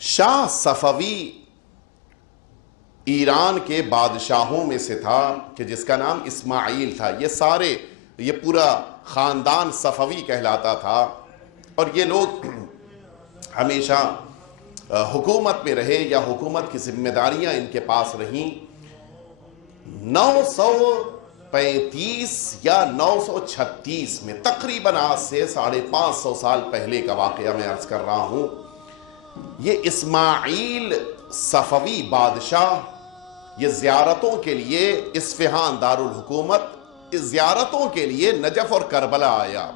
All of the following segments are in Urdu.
شاہ صفوی ایران کے بادشاہوں میں سے تھا کہ جس کا نام اسماعیل تھا. یہ پورا خاندان صفوی کہلاتا تھا، اور یہ لوگ ہمیشہ حکومت میں رہے یا حکومت کی ذمہ داریاں ان کے پاس رہیں. 935 یا 936 میں تقریباً آج سے 550 سال پہلے کا واقعہ میں عرض کر رہا ہوں. یہ اسماعیل صفوی بادشاہ یہ زیارتوں کے لیے اصفہان دارالحکومت زیارتوں کے لیے نجف اور کربلا آیا.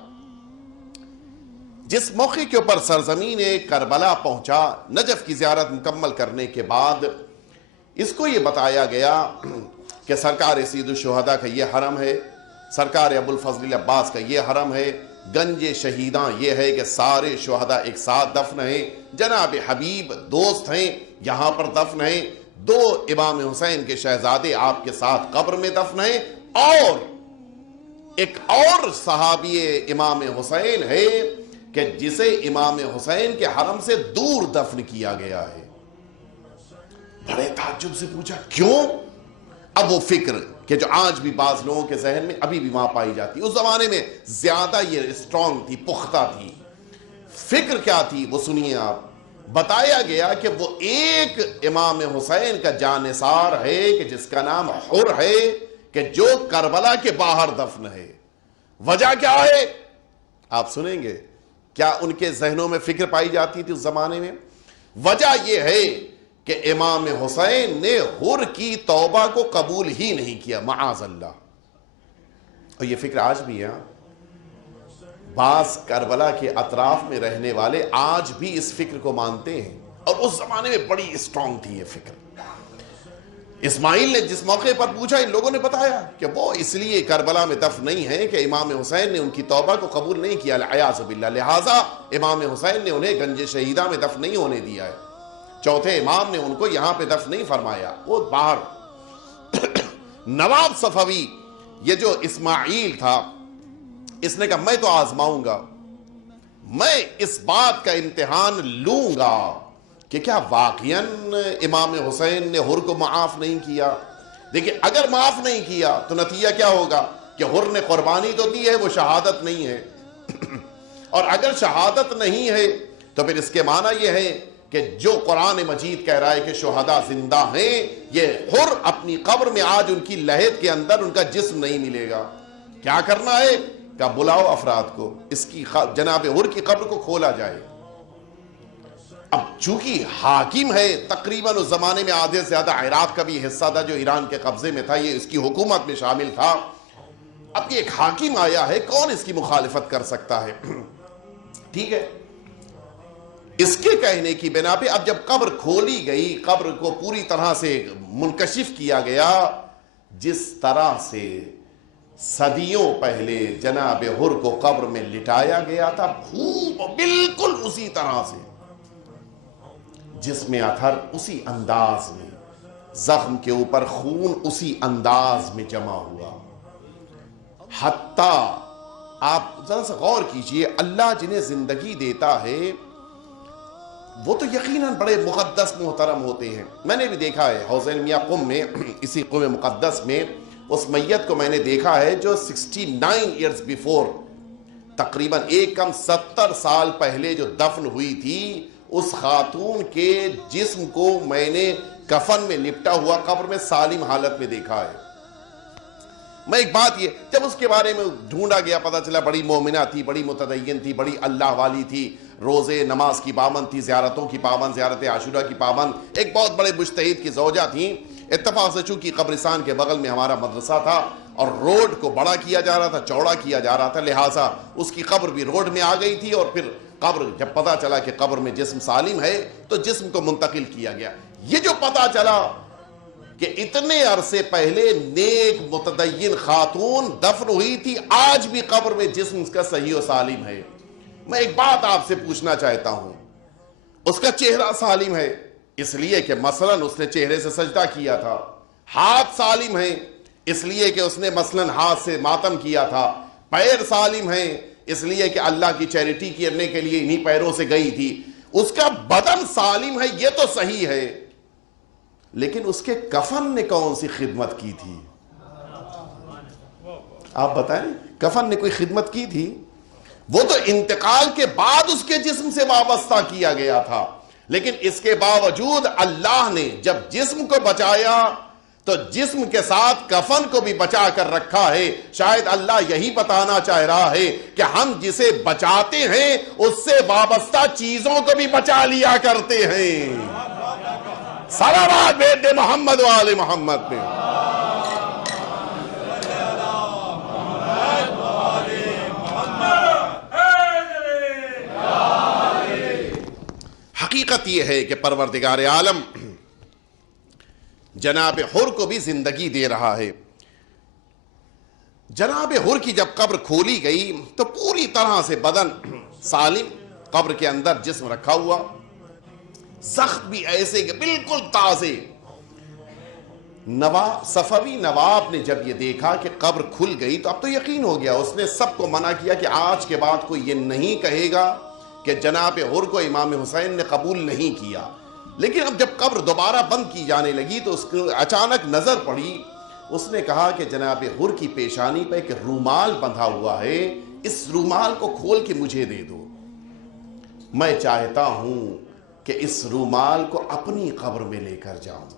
جس موقع کے اوپر سرزمین کربلا پہنچا، نجف کی زیارت مکمل کرنے کے بعد اس کو یہ بتایا گیا کہ سرکار سید الشہداء کا یہ حرم ہے، سرکار ابو الفضل عباس کا یہ حرم ہے، گنج شہیداں یہ ہے کہ سارے شہداء ایک ساتھ دفن ہیں، جناب حبیب دوست ہیں یہاں پر دفن ہیں، 2 امام حسین کے شہزادے آپ کے ساتھ قبر میں دفن ہیں، اور ایک اور صحابی امام حسین ہے کہ جسے امام حسین کے حرم سے دور دفن کیا گیا ہے. بڑے تعجب سے پوچھا کیوں؟ اب وہ فکر کہ جو آج بھی بعض لوگوں کے ذہن میں ابھی بھی وہاں پائی جاتی، اس زمانے میں زیادہ یہ اسٹرانگ تھی، پختہ تھی. فکر کیا تھی وہ سنیے آپ. بتایا گیا کہ وہ ایک امام حسین کا جانثار ہے کہ جس کا نام حر ہے، کہ جو کربلا کے باہر دفن ہے. وجہ کیا ہے آپ سنیں گے. کیا ان کے ذہنوں میں فکر پائی جاتی تھی اس زمانے میں؟ وجہ یہ ہے کہ امام حسین نے حر کی توبہ کو قبول ہی نہیں کیا، معاذ اللہ. اور یہ فکر آج بھی ہے. بعض کربلا کے اطراف میں رہنے والے آج بھی اس فکر کو مانتے ہیں، اور اس زمانے میں بڑی اسٹرانگ تھی یہ فکر. اسماعیل نے جس موقع پر پوچھا، ان لوگوں نے بتایا کہ وہ اس لیے کربلا میں دفن نہیں ہے کہ امام حسین نے ان کی توبہ کو قبول نہیں کیا، العیاذ باللہ، لہٰذا امام حسین نے انہیں گنج شہیدہ میں دفن نہیں ہونے دیا ہے. چوتھے امام نے ان کو یہاں پہ دفن نہیں فرمایا، وہ باہر. نواب صفوی یہ جو اسماعیل تھا، اس نے کہا میں تو آزماؤں گا، میں اس بات کا امتحان لوں گا کہ کیا واقعاً امام حسین نے حر کو معاف نہیں کیا. دیکھیں اگر معاف نہیں کیا تو نتیجہ کیا ہوگا کہ حر نے قربانی تو دی ہے، وہ شہادت نہیں ہے. اور اگر شہادت نہیں ہے تو پھر اس کے معنی یہ ہے کہ جو قرآن مجید کہہ رہا ہے کہ شہداء زندہ ہیں، یہ حر اپنی قبر میں آج ان کی لحد کے اندر ان کا جسم نہیں ملے گا. کیا کرنا ہے کہ بلاؤ افراد کو، اس کی جناب حر کی قبر کو کھولا جائے. اب چونکہ حاکم ہے تقریباً اس زمانے میں آدھے سے زیادہ عراق کا بھی حصہ تھا جو ایران کے قبضے میں تھا، یہ اس کی حکومت میں شامل تھا. اب یہ ایک حاکم آیا ہے، کون اس کی مخالفت کر سکتا ہے؟ ٹھیک ہے. اس کے کہنے کی بنا پہ اب جب قبر کھولی گئی، قبر کو پوری طرح سے منکشف کیا گیا، جس طرح سے صدیوں پہلے جناب حر کو قبر میں لٹایا گیا تھا، بالکل اسی طرح سے جسم اطہر اسی انداز میں، زخم کے اوپر خون اسی انداز میں جمع ہوا. حتیٰ آپ ذرا سا غور کیجئے، اللہ جنہیں زندگی دیتا ہے وہ تو یقیناً بڑے مقدس محترم ہوتے ہیں. میں نے بھی دیکھا ہے حوض میاں قم میں، اسی قم مقدس میں، اس میت کو میں نے دیکھا ہے جو 69 ایئرز بیفور، تقریباً 70 سال پہلے جو دفن ہوئی تھی، اس خاتون کے جسم کو میں نے کفن میں لپٹا ہوا قبر میں سالم حالت میں دیکھا ہے. میں ایک بات یہ، جب اس کے بارے میں ڈھونڈا گیا پتہ چلا بڑی مومنہ تھی، بڑی متدین تھی، بڑی اللہ والی تھی، روزے نماز کی پابند تھی، زیارتوں کی پابند، زیارت عاشورہ کی پابند، ایک بہت بڑے مجتہد کی زوجہ تھیں. اتفاق سے چونکہ قبرستان کے بغل میں ہمارا مدرسہ تھا اور روڈ کو بڑا کیا جا رہا تھا، چوڑا کیا جا رہا تھا، لہٰذا اس کی قبر بھی روڈ میں آ گئی تھی. اور پھر قبر جب پتا چلا کہ قبر میں جسم سالم ہے تو جسم کو منتقل کیا گیا. یہ جو پتا چلا کہ اتنے عرصے پہلے نیک متدین خاتون دفن ہوئی تھی، آج بھی قبر میں جسم کا صحیح و سالم ہے. میں ایک بات آپ سے پوچھنا چاہتا ہوں، اس کا چہرہ سالم ہے اس لیے کہ مثلاً اس نے چہرے سے سجدہ کیا تھا، ہاتھ سالم ہیں اس لیے کہ اس نے مثلاً ہاتھ سے ماتم کیا تھا، پیر سالم ہیں اس لیے کہ اللہ کی چیریٹی کرنے کے لیے انہی پیروں سے گئی تھی. اس کا بدن سالم ہے یہ تو صحیح ہے، لیکن اس کے کفن نے کون سی خدمت کی تھی؟ آپ بتائیں، کفن نے کوئی خدمت کی تھی؟ وہ تو انتقال کے بعد اس کے جسم سے وابستہ کیا گیا تھا، لیکن اس کے باوجود اللہ نے جب جسم کو بچایا تو جسم کے ساتھ کفن کو بھی بچا کر رکھا ہے۔ شاید اللہ یہی بتانا چاہ رہا ہے کہ ہم جسے بچاتے ہیں اس سے وابستہ چیزوں کو بھی بچا لیا کرتے ہیں۔ صلوات بھیج دے محمد و آل محمد پہ۔ حقیقت یہ ہے کہ پروردگار عالم جناب حر کو بھی زندگی دے رہا ہے۔ جناب حر کی جب قبر کھولی گئی تو پوری طرح سے بدن سالم، قبر کے اندر جسم رکھا ہوا، زخم بھی ایسے کہ بالکل تازے۔ صفوی نواب نے جب یہ دیکھا کہ قبر کھل گئی تو اب تو یقین ہو گیا، اس نے سب کو منع کیا کہ آج کے بعد کوئی یہ نہیں کہے گا کہ جناب حر کو امام حسین نے قبول نہیں کیا۔ لیکن اب جب قبر دوبارہ بند کی جانے لگی تو اس کو اچانک نظر پڑی، اس نے کہا کہ جناب حر کی پیشانی پہ ایک رومال بندھا ہوا ہے، اس رومال کو کھول کے مجھے دے دو، میں چاہتا ہوں کہ اس رومال کو اپنی قبر میں لے کر جاؤں۔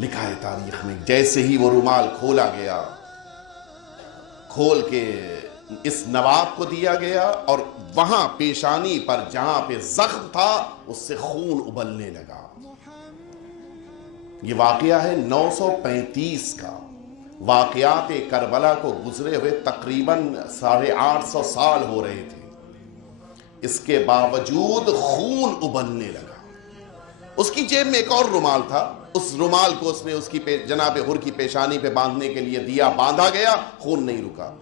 لکھا ہے تاریخ میں جیسے ہی وہ رومال کھولا گیا، کھول کے اس نواب کو دیا گیا اور وہاں پیشانی پر جہاں پہ زخم تھا اس سے خون ابلنے لگا۔ یہ واقعہ ہے 935 کا۔ واقعات کربلا کو گزرے ہوئے تقریباً 850 سال ہو رہے تھے، اس کے باوجود خون ابلنے لگا۔ اس کی جیب میں ایک اور رومال تھا، اس رومال کو اس نے جناب حر کی پیشانی پہ باندھنے کے لیے دیا، باندھا گیا، خون نہیں رکا۔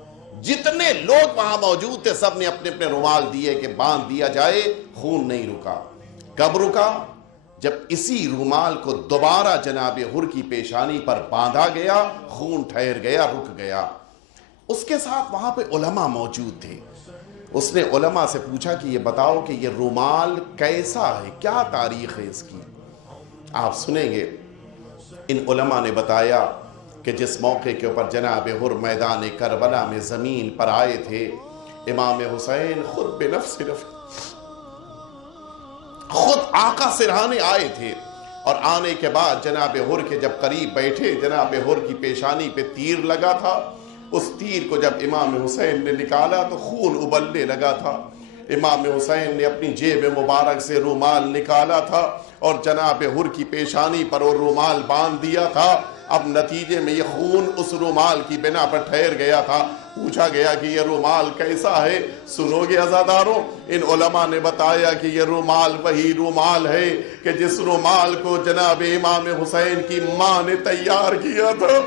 جتنے لوگ وہاں موجود تھے سب نے اپنے اپنے رومال دیے کہ باندھ دیا جائے، خون نہیں رکا۔ کب رکا؟ جب اسی رومال کو دوبارہ جناب حر کی پیشانی پر باندھا گیا، خون ٹھہر گیا، رک گیا۔ اس کے ساتھ وہاں پہ علماء موجود تھے۔ اس نے علماء سے پوچھا کہ یہ بتاؤ کہ یہ رومال کیسا ہے، کیا تاریخ ہے اس کی؟ آپ سنیں گے ان علماء نے بتایا کہ جس موقع کے اوپر جناب حر میدان کربلا میں زمین پر آئے تھے، امام حسین خود بنفس خود آقا سرہانے آئے تھے، اور آنے کے بعد جناب حر کے جب قریب بیٹھے، جناب حر کی پیشانی پہ تیر لگا تھا، اس تیر کو جب امام حسین نے نکالا تو خون ابلنے لگا تھا۔ امام حسین نے اپنی جیب مبارک سے رومال نکالا تھا اور جناب حر کی پیشانی پر وہ رومال باندھ دیا تھا۔ اب نتیجے میں یہ خون اس رومال کی بنا پر ٹھہر گیا تھا۔ پوچھا گیا کہ یہ رومال کیسا ہے؟ سنو گے عزاداروں، ان علماء نے بتایا کہ یہ رومال وہی رومال ہے کہ جس رومال کو جناب امام حسین کی ماں نے تیار کیا تھا۔